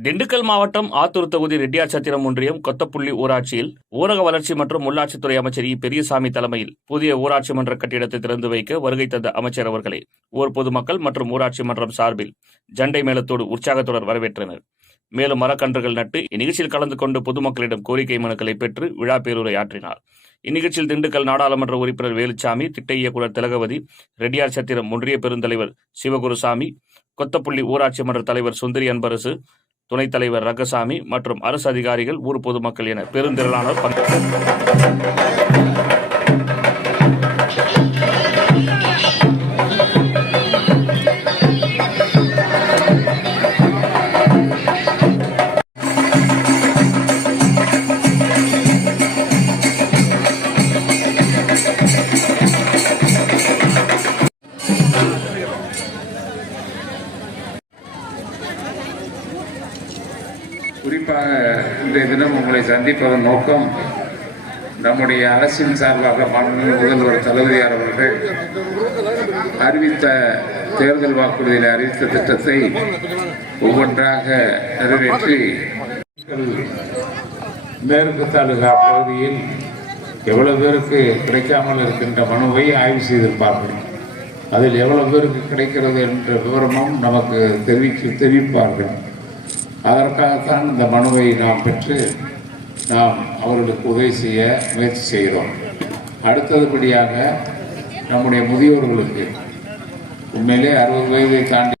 திண்டுக்கல் மாவட்டம் ஆத்தூர் தொகுதி ரெட்டியாச்சத்திரம் ஒன்றியம் கொத்தப்புள்ளி ஊராட்சியில் ஊரக வளர்ச்சி மற்றும் உள்ளாட்சித்துறை அமைச்சர் இ. பெரியசாமி தலைமையில் புதிய ஊராட்சி மன்ற கட்டிடத்தை திறந்து வைக்க வருகை தந்த அமைச்சர் அவர்களை ஊர் பொதுமக்கள் மற்றும் ஊராட்சி மன்றம் சார்பில் ஜண்டை மேளத்தோடு உற்சாகத்துடன் வரவேற்றனர். மேலும் மரக்கன்றுகள் நட்டு இந்நிகழ்ச்சியில் கலந்து கொண்டு பொதுமக்களிடம் கோரிக்கை மனுக்களை பெற்று விழா பேருரை ஆற்றினார். இந்நிகழ்ச்சியில் திண்டுக்கல் நாடாளுமன்ற உறுப்பினர் வேலுச்சாமி திட்ட இயக்குநர் திலகவதி ரெட்டியார் சத்திரம் ஒன்றிய பெருந்தலைவர் சிவகுருசாமி கொத்தப்புள்ளி ஊராட்சி மன்ற தலைவர் சுந்தரி அன்பரசு துணைத் தலைவர் ரங்கசாமி மற்றும் அரசு அதிகாரிகள் ஊர் பொதுமக்கள் என பெருந்திரளானோர் பங்கேற்றனர் குறிப்பாக இன்றைய தினம் உங்களை சந்திப்பதன் நோக்கம் நம்முடைய அரசின் சார்பாக மாநில முதல்வர் தளபதியார் அவர்கள் அறிவித்த தேர்தல் வாக்குறுதியில் அறிவித்த திட்டத்தை ஒவ்வொன்றாக நிறைவேற்றி மேற்கு தாலுகா பகுதியில் எவ்வளவு பேருக்கு கிடைக்காமல் இருக்கின்ற மனுவை ஆய்வு செய்திருப்பார்கள். அதில் எவ்வளவு பேருக்கு கிடைக்கிறது என்ற விவரமும் நமக்கு தெரிவிக்க தெரிவிப்பார்கள். அதற்காகத்தான் இந்த மனுவை நாம் பெற்று நாம் அவர்களுக்கு உதவி செய்ய முயற்சி செய்கிறோம். அடுத்ததுபடியாக நம்முடைய முதியோர்களுக்கு உண்மையிலே அறுபது வயதை தாண்டி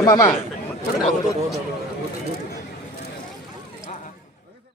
ஆமாமா